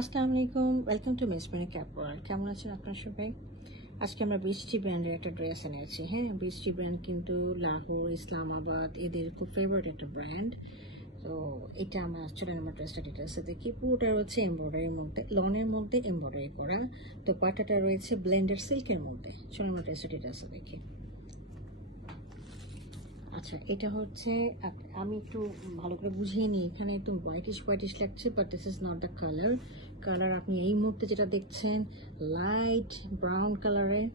আসসালামু আলাইকুম, welcome to miss money cap world. কেমন আছেন আপনার সবাই? আজকে আমরা বৃষ্টি ব্র্যান্ডের একটা ড্রেস এনেছি। হ্যাঁ, বৃষ্টি ব্র্যান্ড কিন্তু লাহোর, ইসলামাবাদ এদের খুব ফেভারিট একটা ব্র্যান্ড। তো এটা আমরা চলেন আমরা ড্রেসটা ডিটেলসে দেখি। পুরোটা রয়েছে এমব্রয়ডারির মধ্যে, লনের মধ্যে এমব্রয়ডারি করা। তো পাটাটা রয়েছে ব্লেন্ডেড সিল্কের মধ্যে। চলেন আমরা ড্রেসটা ডিটেলসে দেখি। আচ্ছা, এটা হচ্ছে আমি একটু ভালো করে বুঝিয়ে নিই। এখানে একটু হোয়াইটিশ লাগছে, but this is not the colour আপনি এই মুহূর্তে যেটা দেখছেন লাইট ব্রাউন কালারের,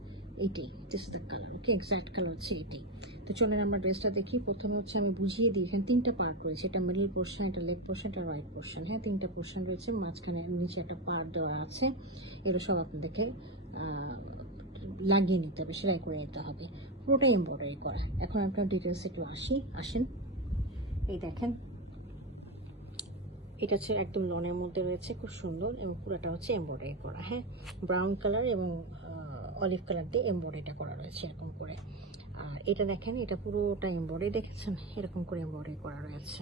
এইটাই this is the colour. Okay, exact colour হচ্ছে এটাই। তো চলেন আমরা ড্রেসটা দেখি। প্রথমে হচ্ছে আমি বুঝিয়ে দিই, এখানে তিনটা পার্ট রয়েছে। এটা মিডল পোর্শন, এটা লেগ পোর্শন, এটা রাইট পোর্শন। হ্যাঁ, তিনটা পোর্শন রয়েছে, মাঝখানে নিচে একটা পার্ট দেওয়া আছে। এগুলো সব আপনাদেরকে লাগিয়ে নিতে হবে, সেলাই করে নিতে হবে। পুরোটাই এমব্রয়ডারি করা। এখন আপনার ডিটেলস একটু আসেন। এই দেখেন, এটা হচ্ছে একদম লনের মধ্যে রয়েছে, খুব সুন্দর, এবং পুরোটা হচ্ছে এমব্রয়ডারি করা। হ্যাঁ, ব্রাউন কালার এবং অলিভ কালার দিয়ে এমব্রয়ডারিটা করা রয়েছে এরকম করে। আর এটা দেখেন, এটা পুরোটা এমব্রয়ডারি, দেখেছেন এরকম করে এমব্রয়ডারি করা রয়েছে।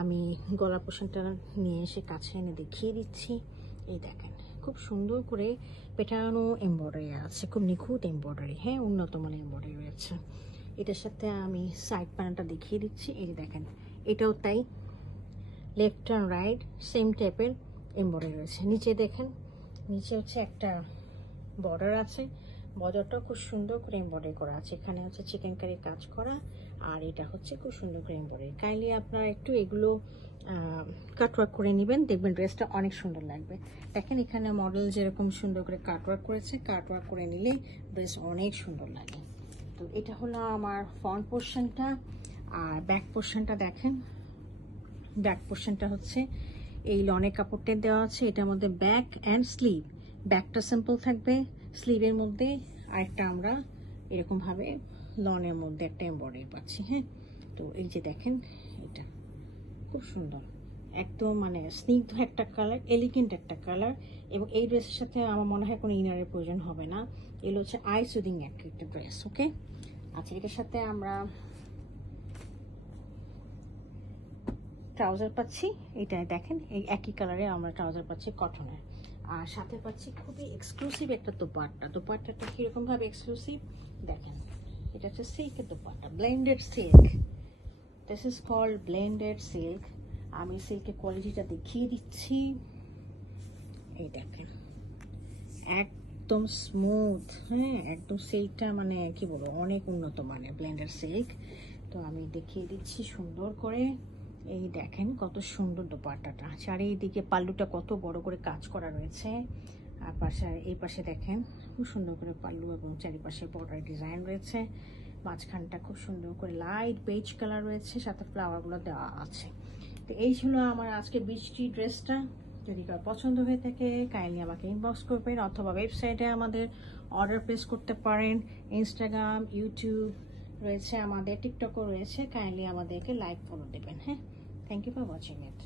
আমি গলা পোর্শনটা নিয়ে এসে কাছে এনে দেখিয়ে দিচ্ছি। এই দেখেন, খুব সুন্দর করে পেটানো এমব্রয়ডারি আছে, খুব নিখুঁত এমব্রয়ডারি। হ্যাঁ, উন্নত মানের এমব্রয়ডারি রয়েছে। এটার সাথে আমি সাইড প্যানেলটা দেখিয়ে দিচ্ছি। এই দেখেন, এটাও তাই, লেফট অ্যান্ড রাইট সেম টাইপের এমব্রয়ডারি রয়েছে। নিচে দেখেন, নিচে হচ্ছে একটা বর্ডার আছে, বর্ডারটা খুব সুন্দর করে এমব্রয়ডারি করা আছে। এখানে হচ্ছে চিকেন কারি কাজ করা, আর এটা হচ্ছে খুব সুন্দর করে এমব্রয়ডারি। কাইন্ডলি আপনারা একটু এগুলো কাটওয়ার্ক করে নেবেন, দেখবেন ড্রেসটা অনেক সুন্দর লাগবে। দেখেন এখানে মডেল যেরকম সুন্দর করে কাটওয়ার্ক করেছে, কাটওয়ার্ক করে নিলে ড্রেস অনেক সুন্দর লাগে। তো এটা হলো আমার ফ্রন্ট পোর্শনটা। আর ব্যাক পোর্শনটা দেখেন, ব্যাক পোর্শনটা হচ্ছে এই লনের কাপড়টা দেওয়া আছে, এটার মধ্যে ব্যাক অ্যান্ড স্লিভ। ব্যাকটা সিম্পল থাকবে, স্লিভের মধ্যে আরেকটা আমরা এরকমভাবে লনের মধ্যে একটা এমব্রয়ডারি পাচ্ছি। হ্যাঁ, তো এই যে দেখেন, এটা খুব সুন্দর, একদম মানে স্নিগ্ধ একটা কালার, এলিগেন্ট একটা কালার। এবং এই ড্রেসের সাথে আমার মনে হয় কোনো ইনারের প্রয়োজন হবে না। এগুলো হচ্ছে আই সুদিং একটা ড্রেস। ওকে, আচ্ছা, এটার সাথে আমরা ট্রাউজার পাচ্ছি। এটা দেখেন, এই একই কালারে আমরা ট্রাউজার পাচ্ছি কটনের। আর সাথে পাচ্ছি খুবই এক্সক্লুসিভ একটা দোপাট্টা। দোপাট্টাটা কিরকম ভাবে এক্সক্লুসিভ দেখেন, এটা হচ্ছে সিল্কের dupatta, blended silk. This is called blended silk. আমি সিল্কের কোয়ালিটিটা দেখিয়ে দিচ্ছি। এই দেখেন, একদম স্মুথ। হ্যাঁ, একদম সিল্কটা মানে কি বলবো, অনেক উন্নত মানের ব্লেন্ডেড সিল্ক। তো আমি দেখিয়ে দিচ্ছি সুন্দর করে। এই দেখেন কত সুন্দর দোপাট্টাটা, চারিদিকে পাল্লুটা কত বড় করে কাজ করা রয়েছে। আর পাশে, এই পাশে দেখেন খুব সুন্দর করে পাল্লু এবং চারিপাশে বর্ডার ডিজাইন রয়েছে। মাঝখানটা খুব সুন্দর করে লাইট বেজ কালার রয়েছে, সাথে ফ্লাওয়ারগুলো দেওয়া আছে। তো এই ছিল আমার আজকে বৃষ্টি ড্রেসটা। যদি কারো পছন্দ হয়ে থাকে কাইন্ডলি আমাকে ইনবক্স করবেন, অথবা ওয়েবসাইটে আমাদের অর্ডার প্লেস করতে পারেন। ইনস্টাগ্রাম, ইউটিউব রয়েছে আমাদের, টিকটকও রয়েছে। কাইন্ডলি আমাদেরকে লাইক ফলো দেবেন। হ্যাঁ, thank you for watching it.